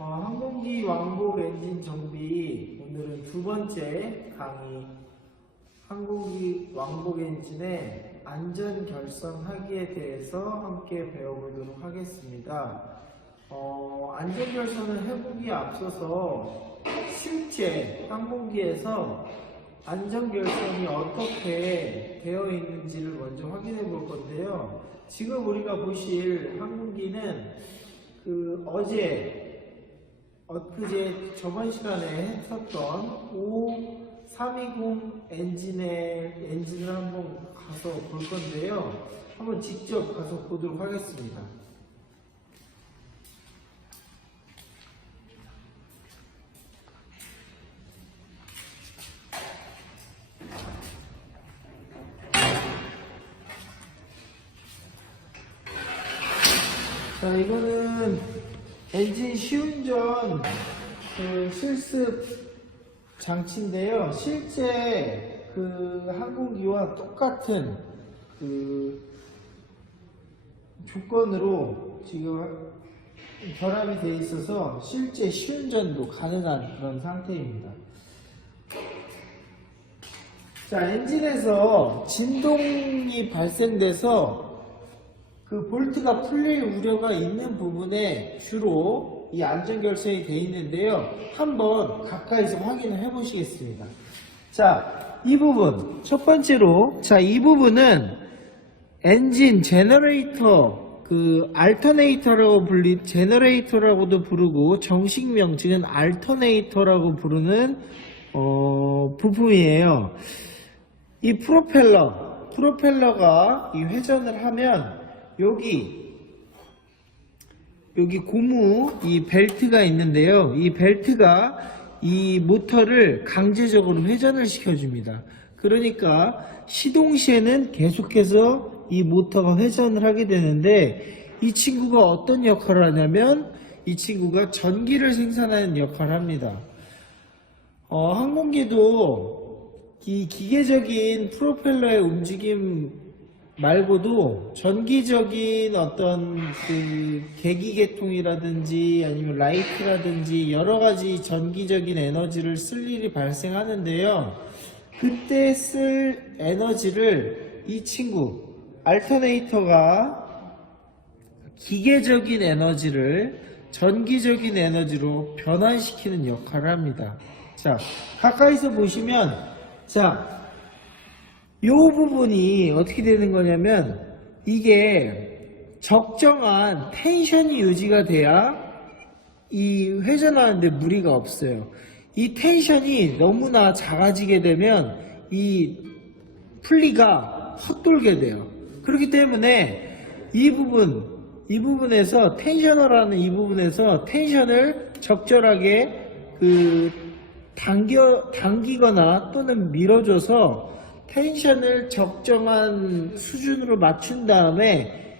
항공기 왕복 엔진 정비, 오늘은 두 번째 강의, 항공기 왕복 엔진의 안전 결선하기에 대해서 함께 배워보도록 하겠습니다. 안전 결선을 해보기에 앞서서 실제 항공기에서 안전 결선이 어떻게 되어 있는지를 먼저 확인해 볼 건데요. 지금 우리가 보실 항공기는 엊그제 저번 시간에 했었던 O320 엔진을 한번 가서 볼 건데요. 한번 직접 가서 보도록 하겠습니다. 자, 이거는 엔진 시운전 실습 장치인데요. 실제 항공기와 똑같은 조건으로 지금 결합이 되어 있어서 실제 시운전도 가능한 그런 상태입니다. 자, 엔진에서 진동이 발생돼서 볼트가 풀릴 우려가 있는 부분에 주로 이 안전결선이 되어 있는데요. 한번 가까이서 확인을 해 보시겠습니다. 자, 이 부분, 첫 번째로, 이 부분은 엔진 제너레이터, 알터네이터라고 제너레이터라고도 부르고, 정식 명칭은 알터네이터라고 부르는, 부품이에요. 이 프로펠러가 이 회전을 하면, 여기 고무 이 벨트가 있는데요. 이 벨트가 이 모터를 강제적으로 회전을 시켜줍니다. 그러니까 시동 시에는 계속해서 이 모터가 회전을 하게 되는데, 이 친구가 어떤 역할을 하냐면 이 친구가 전기를 생산하는 역할을 합니다. 항공기도 이 기계적인 프로펠러의 움직임 말고도 전기적인 어떤 계기계통이라든지 아니면 라이트라든지 여러가지 전기적인 에너지를 쓸 일이 발생하는데요. 그때 쓸 에너지를 이 친구 알터네이터가 기계적인 에너지를 전기적인 에너지로 변환시키는 역할을 합니다. 자, 가까이서 보시면, 이 부분이 어떻게 되는 거냐면, 이게 적정한 텐션이 유지가 돼야 이 회전하는데 무리가 없어요. 이 텐션이 너무나 작아지게 되면 이 풀리가 헛돌게 돼요. 그렇기 때문에 이 부분에서 텐셔너라는 이 부분에서 텐션을 적절하게 당기거나 또는 밀어줘서 텐션을 적정한 수준으로 맞춘 다음에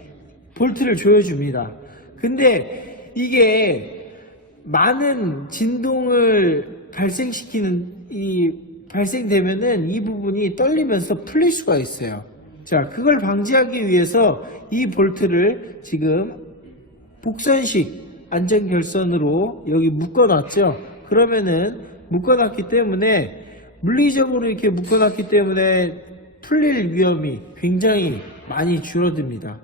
볼트를 조여줍니다. 근데 이게 많은 진동을 발생되면은 이 부분이 떨리면서 풀릴 수가 있어요. 자, 그걸 방지하기 위해서 이 볼트를 지금 복선식 안전결선으로 여기 묶어놨죠. 그러면은 묶어놨기 때문에 물리적으로 이렇게 묶어놨기 때문에 풀릴 위험이 굉장히 많이 줄어듭니다.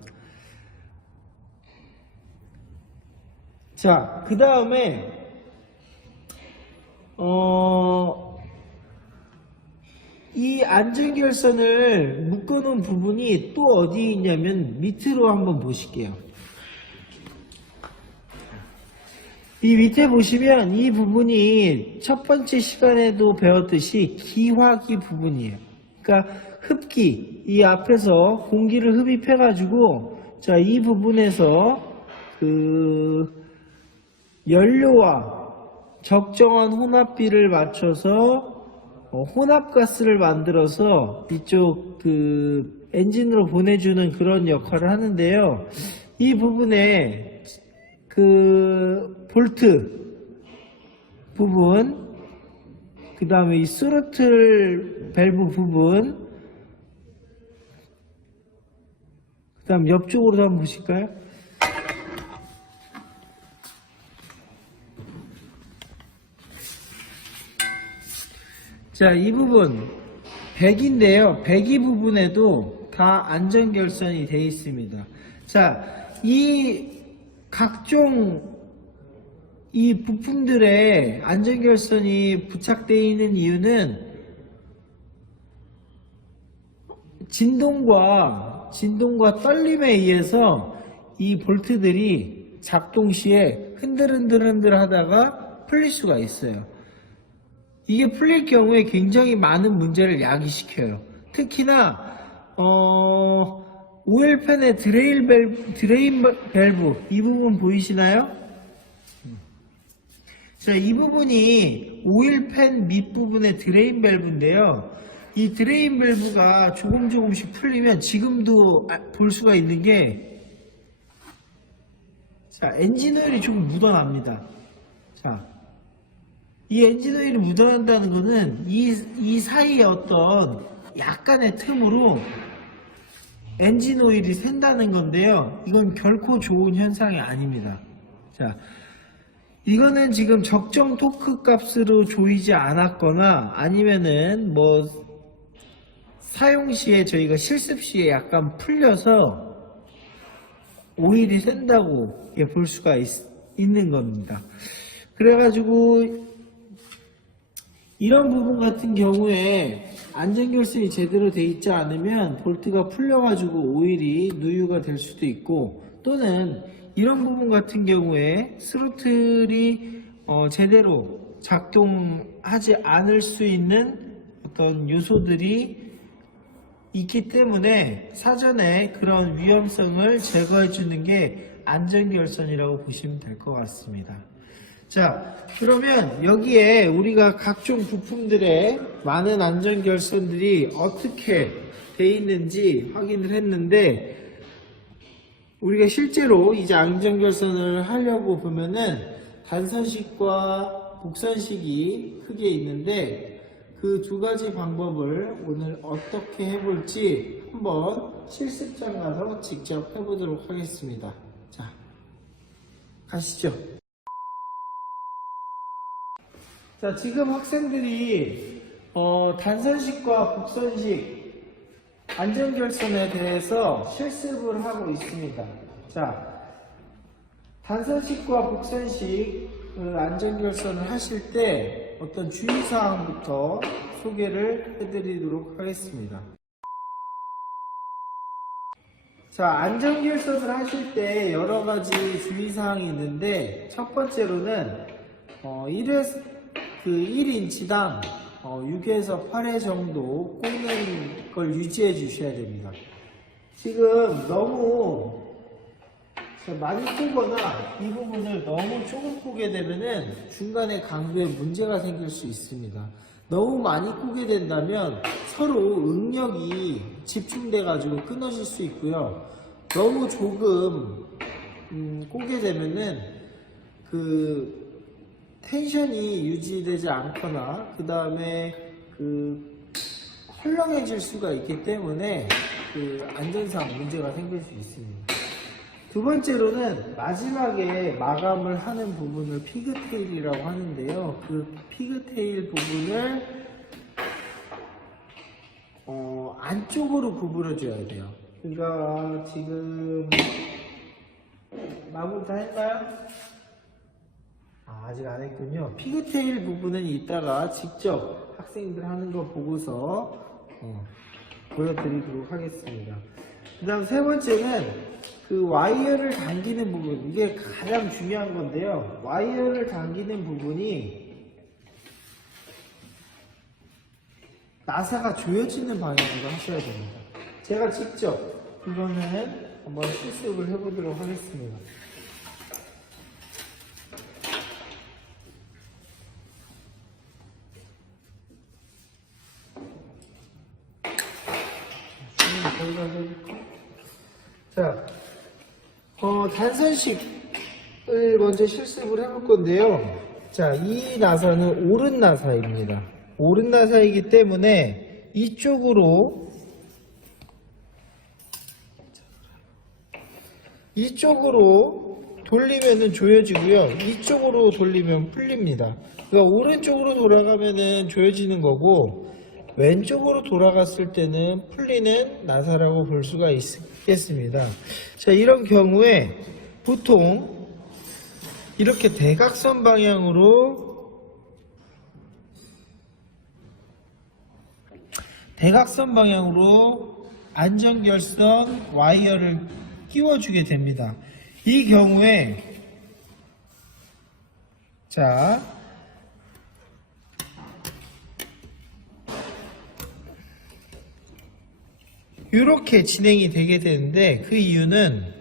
자, 그 다음에 이 안전결선을 묶어놓은 부분이 또 어디 있냐면 밑으로 한번 보실게요. 이 밑에 보시면 이 부분이 첫 번째 시간에도 배웠듯이 기화기 부분이에요. 그러니까 흡기, 이 앞에서 공기를 흡입해가지고, 이 부분에서 연료와 적정한 혼합비를 맞춰서 혼합가스를 만들어서 이쪽 엔진으로 보내주는 그런 역할을 하는데요. 이 부분에 볼트 부분, 그 다음에 이 스로틀 밸브 부분, 그 다음 옆쪽으로 한번 보실까요? 자, 이 부분 배기인데요. 배기 부분에도 다 안전결선이 되어 있습니다. 자, 이 각종 이 부품들의 안전결선이 부착되어 있는 이유는 진동과 떨림에 의해서 이 볼트들이 작동 시에 흔들흔들 하다가 풀릴 수가 있어요. 이게 풀릴 경우에 굉장히 많은 문제를 야기시켜요. 특히나 오일팬의 드레인 밸브 이 부분 보이시나요? 자, 이 부분이 오일팬 밑부분의 드레인 밸브인데요. 이 드레인 밸브가 조금씩 풀리면 지금도 볼 수가 있는 게, 자, 엔진 오일이 조금 묻어납니다. 자, 이 엔진 오일이 묻어난다는 것은 이 사이에 어떤 약간의 틈으로 엔진 오일이 샌다는 건데요. 이건 결코 좋은 현상이 아닙니다. 자, 이거는 지금 적정 토크 값으로 조이지 않았거나 아니면은 뭐 사용 시에 저희가 실습 시에 약간 풀려서 오일이 샌다고 볼 수가 있는 겁니다. 그래가지고 이런 부분 같은 경우에 안전결선이 제대로 되어 있지 않으면 볼트가 풀려가지고 오일이 누유가 될 수도 있고, 또는 이런 부분 같은 경우에 스로틀이 제대로 작동하지 않을 수 있는 어떤 요소들이 있기 때문에 사전에 그런 위험성을 제거해 주는 게 안전결선이라고 보시면 될 것 같습니다. 자, 그러면 여기에 우리가 각종 부품들의 많은 안전결선들이 어떻게 되어 있는지 확인을 했는데, 우리가 실제로 이제 안전결선을 하려고 보면은 단선식과 곡선식이 크게 있는데, 그 두 가지 방법을 오늘 어떻게 해볼지 한번 실습장 가서 직접 해보도록 하겠습니다. 자, 가시죠. 자, 지금 학생들이 단선식과 곡선식 안전결선에 대해서 실습을 하고 있습니다. 자, 단선식과 곡선식 안전결선을 하실 때 어떤 주의사항부터 소개를 해드리도록 하겠습니다. 자, 안전결선을 하실 때 여러가지 주의사항이 있는데, 첫 번째로는 1인치당 6에서 8회 정도 꽂는 걸 유지해 주셔야 됩니다. 지금 너무 많이 꽂거나 이 부분을 너무 조금 꽂게 되면은 중간에 강도에 문제가 생길 수 있습니다. 너무 많이 꽂게 된다면 서로 응력이 집중돼 가지고 끊어질 수 있고요. 너무 조금 꽂게 되면은 그 텐션이 유지되지 않거나 그 다음에 헐렁해질 수가 있기 때문에 안전상 문제가 생길 수 있습니다. 두 번째로는 마지막에 마감을 하는 부분을 피그테일이라고 하는데요. 그 피그테일 부분을 안쪽으로 구부려 줘야 돼요. 그러니까 지금 마무리 다 했나요? 아직 안 했군요. 피그테일 부분은 이따가 직접 학생들 하는 거 보고서 보여드리도록 하겠습니다. 그 다음 세 번째는 그 와이어를 당기는 부분, 이게 가장 중요한 건데요. 와이어를 당기는 부분이 나사가 조여지는 방향으로 하셔야 됩니다. 제가 직접 그거는 한번 실습을 해보도록 하겠습니다. 자, 단선식을 먼저 실습을 해볼 건데요. 자, 이 나사는 오른 나사입니다. 오른 나사이기 때문에 이쪽으로 돌리면은 조여지고요. 이쪽으로 돌리면 풀립니다. 그러니까 오른쪽으로 돌아가면은 조여지는 거고 왼쪽으로 돌아갔을 때는 풀리는 나사라고 볼 수가 있겠습니다. 자, 이런 경우에 보통 이렇게 대각선 방향으로 안전결선 와이어를 끼워주게 됩니다. 이 경우에 자, 이렇게 진행이 되게 되는데 그 이유는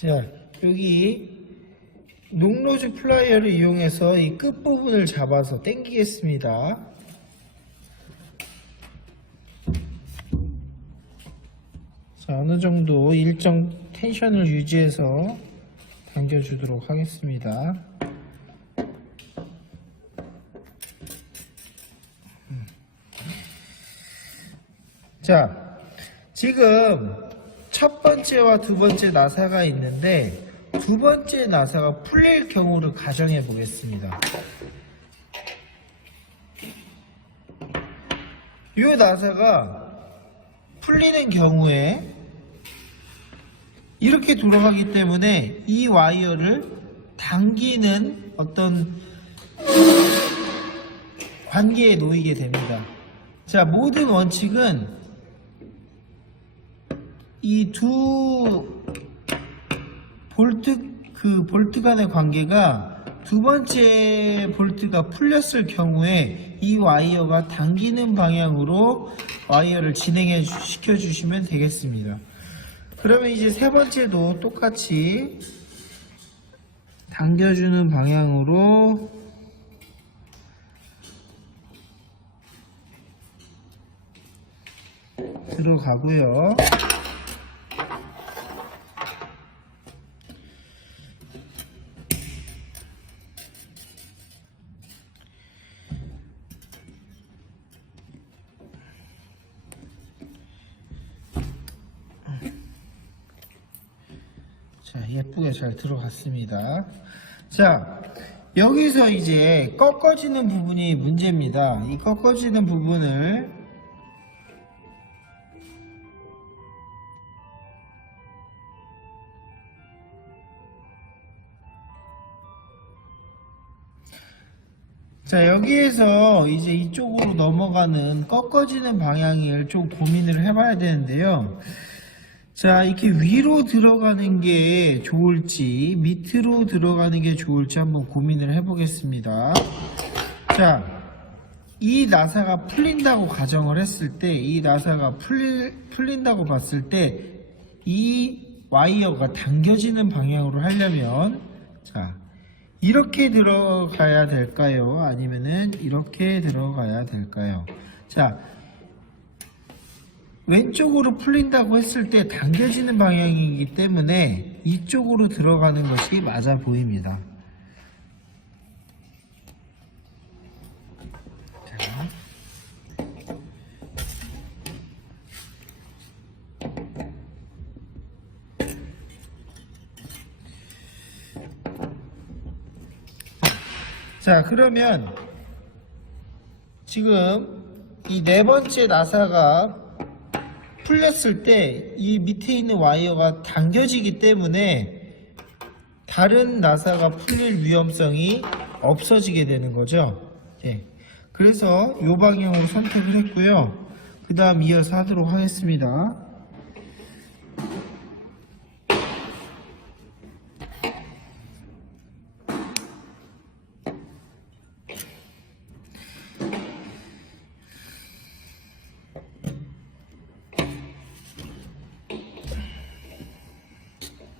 자, 여기 녹로즈 플라이어를 이용해서 이 끝부분을 잡아서 당기겠습니다. 자, 어느 정도 일정 텐션을 유지해서 당겨주도록 하겠습니다. 자, 지금 첫 번째와 두 번째 나사가 있는데 두 번째 나사가 풀릴 경우를 가정해 보겠습니다. 이 나사가 풀리는 경우에 이렇게 돌아가기 때문에 이 와이어를 당기는 어떤 관계에 놓이게 됩니다. 자, 모든 원칙은 이 두 볼트 간의 관계가 두 번째 볼트가 풀렸을 경우에 이 와이어가 당기는 방향으로 와이어를 시켜 주시면 되겠습니다. 그러면 이제 세 번째도 똑같이 당겨주는 방향으로 들어가고요. 자, 예쁘게 잘 들어갔습니다. 자, 여기서 이제 꺾어지는 부분이 문제입니다. 이 꺾어지는 부분을 자, 여기에서 이제 이쪽으로 넘어가는 꺾어지는 방향을 좀 고민을 해봐야 되는데요. 자, 이렇게 위로 들어가는 게 좋을지 밑으로 들어가는 게 좋을지 한번 고민을 해보겠습니다. 자, 이 나사가 풀린다고 가정을 했을 때, 이 나사가 풀린다고 봤을 때 이 와이어가 당겨지는 방향으로 하려면 자, 이렇게 들어가야 될까요? 아니면은 이렇게 들어가야 될까요? 자, 왼쪽으로 풀린다고 했을 때 당겨지는 방향이기 때문에 이쪽으로 들어가는 것이 맞아 보입니다. 자, 그러면 지금 이 네 번째 나사가 풀렸을 때 이 밑에 있는 와이어가 당겨지기 때문에 다른 나사가 풀릴 위험성이 없어지게 되는 거죠. 예. 그래서 이 방향으로 선택을 했고요. 그 다음 이어서 하도록 하겠습니다.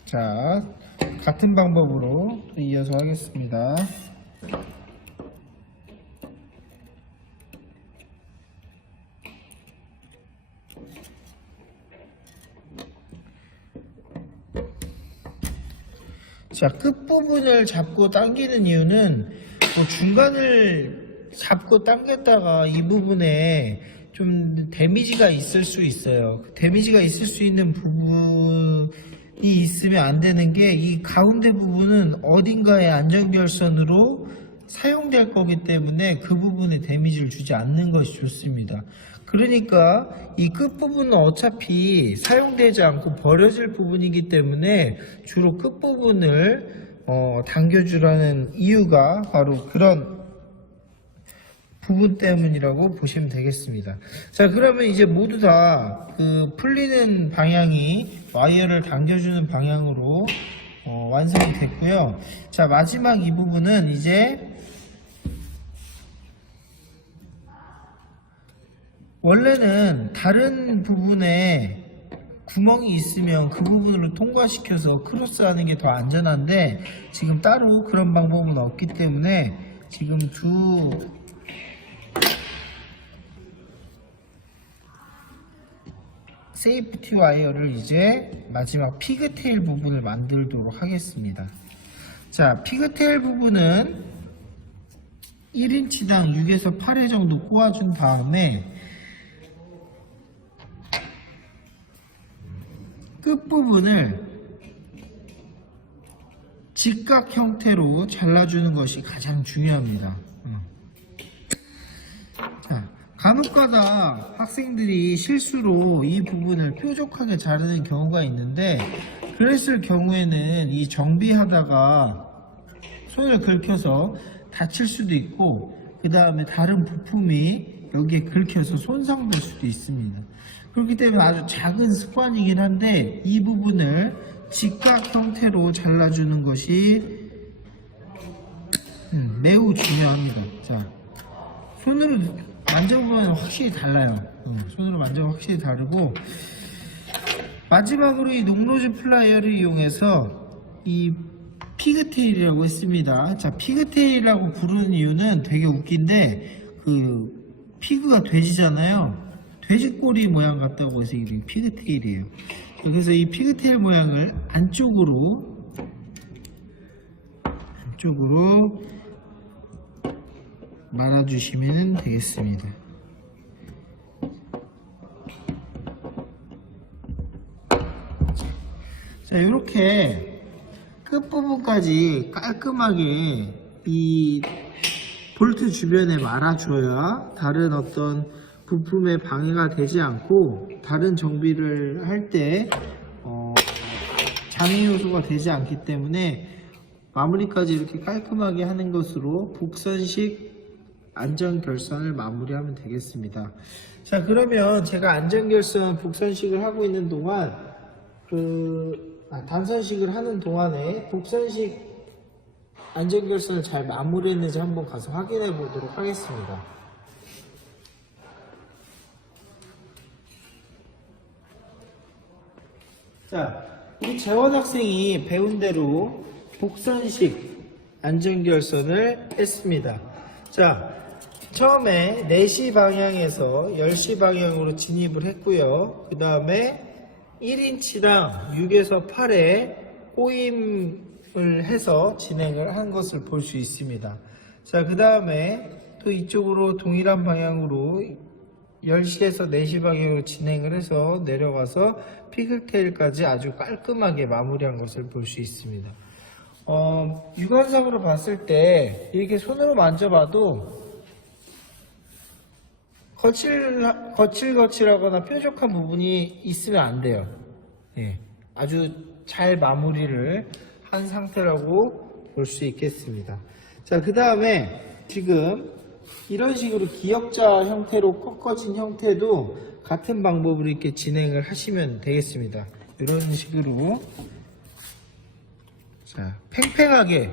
자, 같은 방법으로 또 이어서 하겠습니다. 자, 끝부분을 잡고 당기는 이유는 뭐 중간을 잡고 당겼다가 이 부분에 좀 데미지가 있을 수 있어요. 데미지가 있을 수 있는 부분이 있으면 안 되는 게 이 가운데 부분은 어딘가의 안전결선으로 사용될 거기 때문에 그 부분에 데미지를 주지 않는 것이 좋습니다. 그러니까 이 끝부분은 어차피 사용되지 않고 버려질 부분이기 때문에 주로 끝부분을 당겨주라는 이유가 바로 그런 부분 때문이라고 보시면 되겠습니다. 자, 그러면 이제 모두 다 그 풀리는 방향이 와이어를 당겨주는 방향으로 완성이 됐고요. 자, 마지막 이 부분은 이제 원래는 다른 부분에 구멍이 있으면 그 부분으로 통과시켜서 크로스하는 게 더 안전한데 지금 따로 그런 방법은 없기 때문에 지금 두 세이프티 와이어를 이제 마지막 피그테일 부분을 만들도록 하겠습니다. 자, 피그테일 부분은 1인치당 6에서 8회 정도 꼬아준 다음에 끝부분을 직각 형태로 잘라주는 것이 가장 중요합니다. 자, 간혹가다 학생들이 실수로 이 부분을 뾰족하게 자르는 경우가 있는데 그랬을 경우에는 이 정비하다가 손을 긁혀서 다칠 수도 있고 그 다음에 다른 부품이 여기에 긁혀서 손상될 수도 있습니다. 그렇기 때문에 아주 작은 습관이긴 한데 이 부분을 직각 형태로 잘라주는 것이 매우 중요합니다. 자, 손으로 만져보면 확실히 달라요. 손으로 만져보면 확실히 다르고 마지막으로 이 녹로즈 플라이어를 이용해서 이 피그테일이라고 했습니다. 자, 피그테일이라고 부르는 이유는 되게 웃긴데 그 피그가 돼지잖아요. 돼지꼬리 모양 같다고 해서 이게 피그테일이에요. 그래서 이 피그테일 모양을 안쪽으로 말아주시면 되겠습니다. 자, 이렇게 끝부분까지 깔끔하게 이 볼트 주변에 말아줘야 다른 어떤 부품에 방해가 되지 않고 다른 정비를 할 때 장애 요소가 되지 않기 때문에 마무리까지 이렇게 깔끔하게 하는 것으로 복선식 안전결선을 마무리하면 되겠습니다. 자, 그러면 제가 안전결선 복선식을 하고 있는 동안 단선식을 하는 동안에 복선식 안전결선을 잘 마무리했는지 한번 가서 확인해 보도록 하겠습니다. 자, 우리 재원 학생이 배운 대로 복선식 안전결선을 했습니다. 자, 처음에 4시 방향에서 10시 방향으로 진입을 했고요. 그 다음에 1인치당 6에서 8에 꼬임을 해서 진행을 한 것을 볼 수 있습니다. 자, 그 다음에 또 이쪽으로 동일한 방향으로 10시에서 4시 방향으로 진행을 해서 내려가서 피글테일까지 아주 깔끔하게 마무리한 것을 볼 수 있습니다. 육안상으로 봤을 때 이렇게 손으로 만져봐도 거칠거칠하거나 뾰족한 부분이 있으면 안 돼요. 예, 아주 잘 마무리를 한 상태라고 볼 수 있겠습니다. 자, 그 다음에 지금 이런 식으로 기역자 형태로 꺾어진 형태도 같은 방법으로 이렇게 진행을 하시면 되겠습니다. 이런 식으로 자, 팽팽하게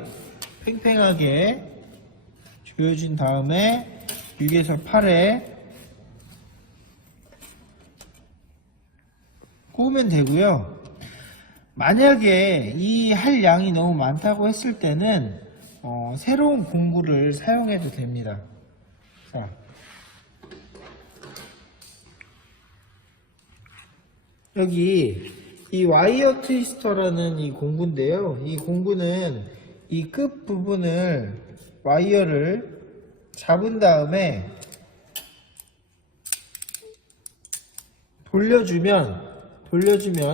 조여진 다음에 6에서 8에 꼬우면 되고요. 만약에 이 할 양이 너무 많다고 했을 때는 새로운 공구를 사용해도 됩니다. 자, 여기 이 와이어 트위스터라는 이 공구인데요. 이 공구는 이 끝 부분을 와이어를 잡은 다음에 돌려주면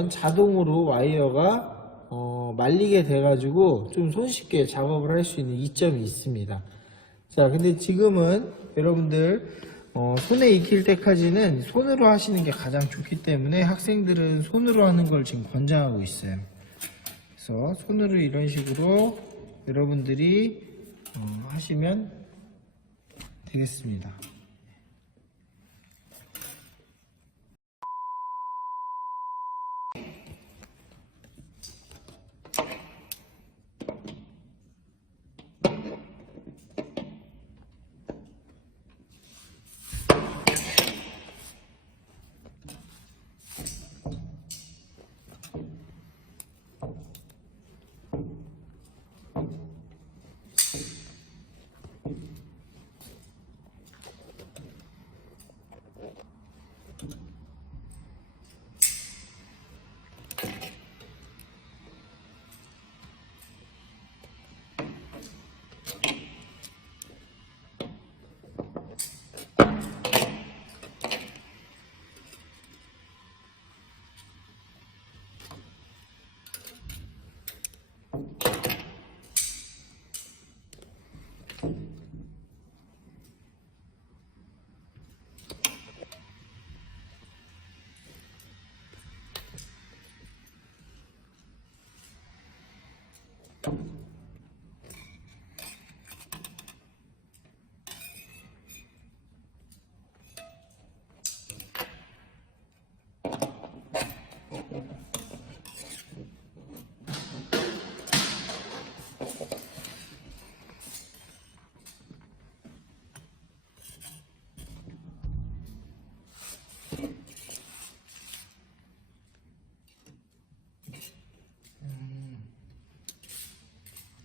자동으로 와이어가 말리게 돼가지고 좀 손쉽게 작업을 할 수 있는 이점이 있습니다. 자, 근데 지금은 여러분들 손에 익힐 때까지는 손으로 하시는 게 가장 좋기 때문에 학생들은 손으로 하는 걸 지금 권장하고 있어요. 그래서 손으로 이런 식으로 여러분들이 하시면 되겠습니다.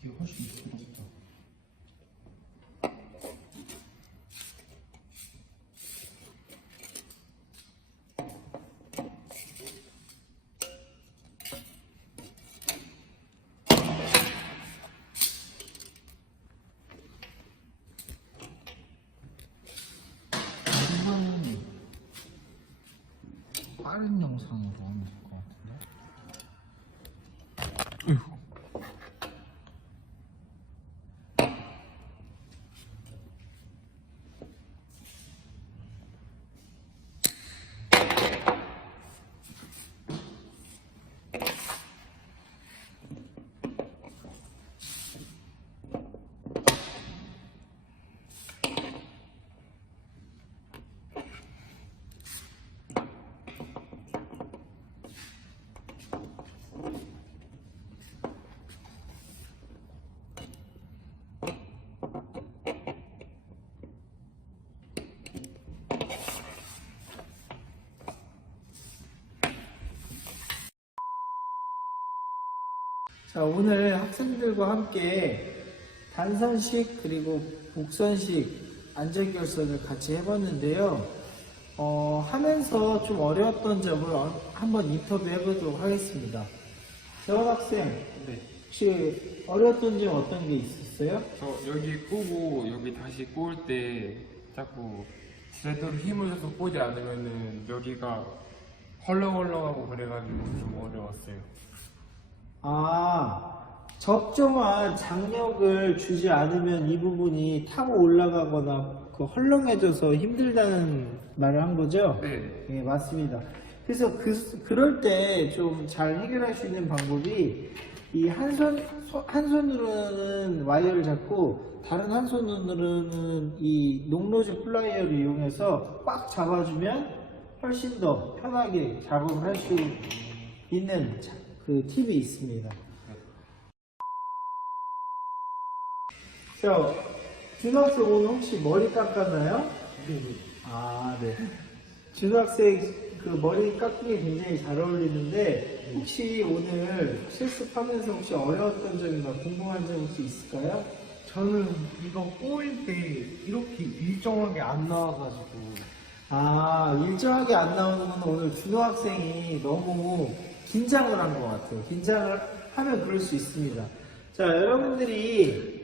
이게 훨씬 부드럽다. 이거는 빠른 영상으로 하면 될 것 같은데? 어휴. 자, 오늘 학생들과 함께 단선식 그리고 복선식 안전결선을 같이 해봤는데요. 하면서 좀 어려웠던 점을 한번 인터뷰 해보도록 하겠습니다. 재원 학생, 네. 혹시 어려웠던 점 어떤 게 있었어요? 저 여기 꼬고 여기 다시 꼬을 때 자꾸 제대로 힘을 줘서 꼬지 않으면은 여기가 헐렁헐렁하고 그래가지고 좀 어려웠어요. 적정한 장력을 주지 않으면 이 부분이 타고 올라가거나 헐렁해져서 힘들다는 말을 한 거죠? 네. 네, 맞습니다. 그래서 그럴 때 좀 잘 해결할 수 있는 방법이 이 한 손으로는 와이어를 잡고 다른 한 손으로는 이 녹로즈 플라이어를 이용해서 꽉 잡아주면 훨씬 더 편하게 작업을 할 수 있는 그 팁이 있습니다. 자, 준호 학생 오늘 혹시 머리 깎았나요? 네. 네. 준호 학생 그 머리 깎은 게 굉장히 잘 어울리는데 혹시 오늘 실습하면서 혹시 어려웠던 점이나 궁금한 점 혹시 있을까요? 저는 이거 꼬일 때 이렇게 일정하게 안 나와가지고 일정하게 안 나오는 건 오늘 준호 학생이 너무 긴장을 한 것 같아요. 긴장을 하면 그럴 수 있습니다. 자, 여러분들이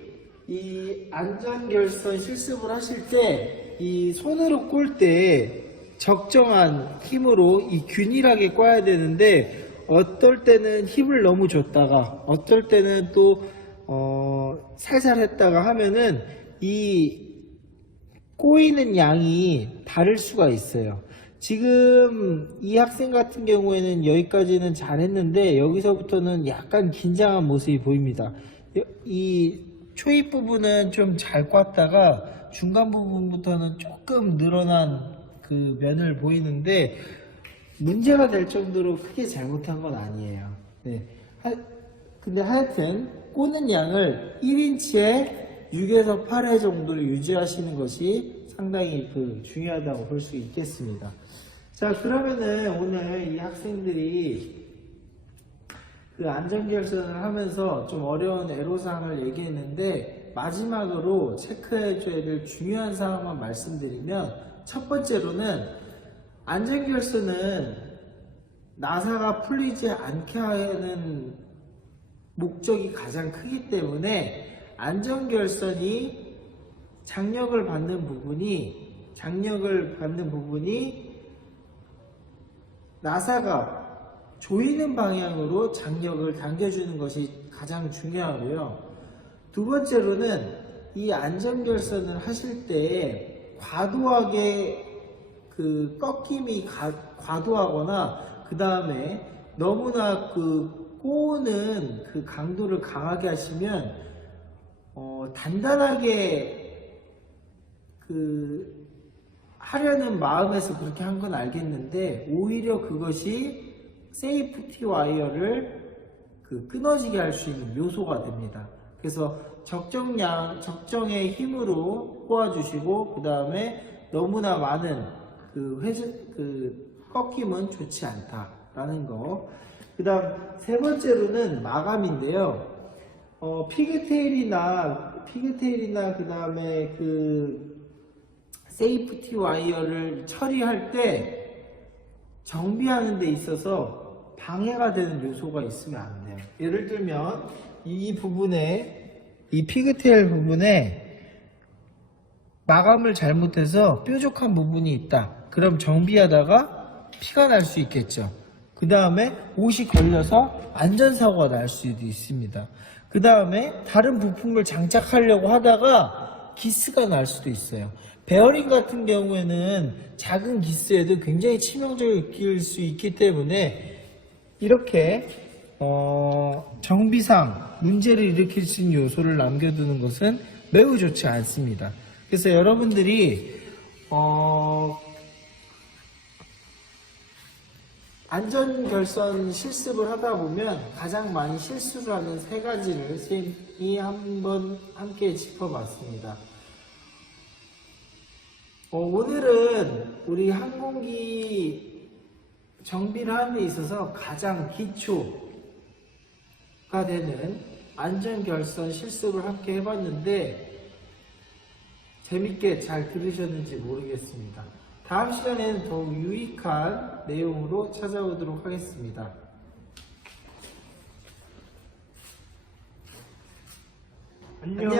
이 안전결선 실습을 하실 때 이 손으로 꼴 때 적정한 힘으로 이 균일하게 꽈야 되는데 어떨 때는 힘을 너무 줬다가 어떨 때는 또 살살 했다가 하면은 이 꼬이는 양이 다를 수가 있어요. 지금 이 학생 같은 경우에는 여기까지는 잘했는데 여기서부터는 약간 긴장한 모습이 보입니다. 이 초입 부분은 좀 잘 꽈다가 중간 부분부터는 조금 늘어난 그 면을 보이는데 문제가 될 정도로 크게 잘못한 건 아니에요. 네. 근데 하여튼 꼬는 양을 1인치에 6에서 8회 정도를 유지하시는 것이 상당히 중요하다고 볼 수 있겠습니다. 자, 그러면은 오늘 이 학생들이 그 안전결선을 하면서 좀 어려운 애로사항을 얘기했는데 마지막으로 체크해줘야 될 중요한 사항만 말씀드리면 첫 번째로는 안전결선은 나사가 풀리지 않게 하는 목적이 가장 크기 때문에 안전결선이 장력을 받는 부분이 나사가 조이는 방향으로 장력을 당겨주는 것이 가장 중요하고요. 두 번째로는 이 안전결선을 하실 때 과도하게 꺾임이 과도하거나 그 다음에 너무나 꼬는 강도를 강하게 하시면 단단하게 하려는 마음에서 그렇게 한 건 알겠는데 오히려 그것이 세이프티 와이어를 끊어지게 할 수 있는 요소가 됩니다. 그래서 적정의 힘으로 꼬아주시고 그 다음에 너무나 많은 꺾임은 좋지 않다라는 거. 그 다음 세 번째로는 마감인데요. 피그테일이나 그 다음에 세이프티 와이어를 처리할 때 정비하는 데 있어서 방해가 되는 요소가 있으면 안 돼요. 예를 들면 이 피그테일 부분에 마감을 잘못해서 뾰족한 부분이 있다. 그럼 정비하다가 피가 날 수 있겠죠. 그 다음에 옷이 걸려서 안전사고가 날 수도 있습니다. 그 다음에 다른 부품을 장착하려고 하다가 기스가 날 수도 있어요. 베어링 같은 경우에는 작은 기스에도 굉장히 치명적일 수 있기 때문에 이렇게 정비상 문제를 일으킬 수 있는 요소를 남겨두는 것은 매우 좋지 않습니다. 그래서 여러분들이 안전결선 실습을 하다 보면 가장 많이 실수를 하는 세 가지를 선생님이 한번 함께 짚어봤습니다. 오늘은 우리 항공기 정비를 하는 데 있어서 가장 기초가 되는 안전결선 실습을 함께 해봤는데 재밌게 잘 들으셨는지 모르겠습니다. 다음 시간에는 더욱 유익한 내용으로 찾아오도록 하겠습니다. 안녕.